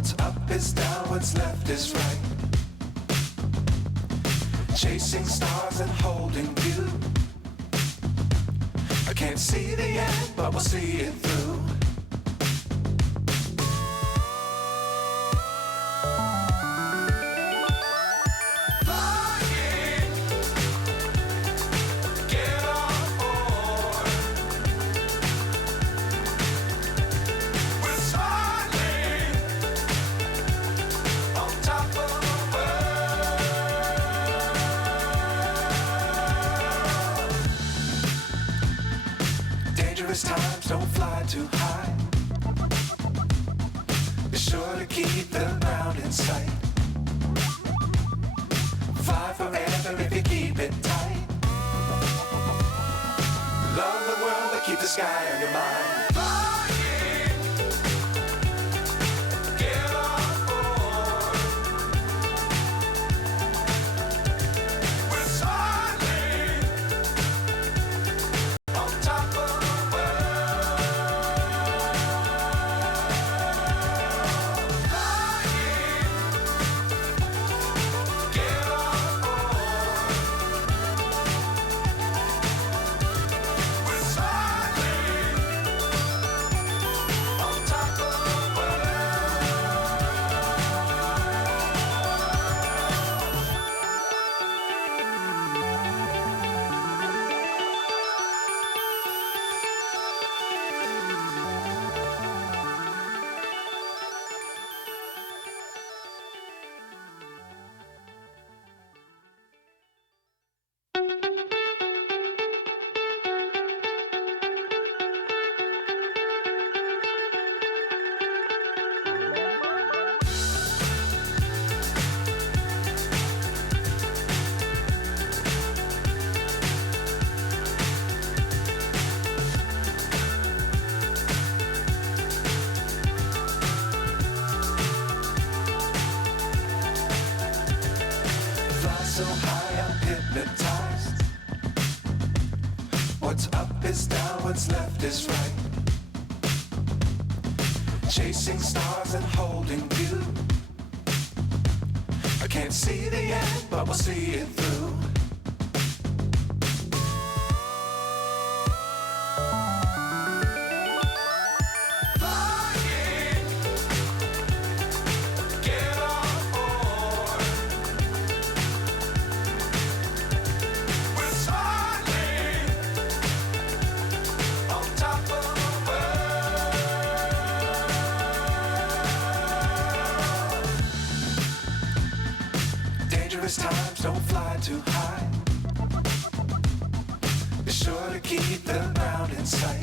What's up is down, what's left is right. Chasing stars and holding you. I can't see the end, but we'll see it through. Times don't fly too high. Be sure to keep the ground in sight. Fly forever if you keep it tight. Love the world but keep the sky on your mind. So high I'm hypnotized. What's up is down, what's left is right. Chasing stars and holding you. I can't see the end, but we'll see it through. Times don't fly too high. Be sure to keep the ground in sight.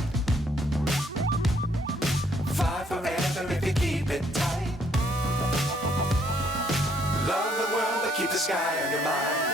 Fly forever if you keep it tight. Love the world but keep the sky on your mind.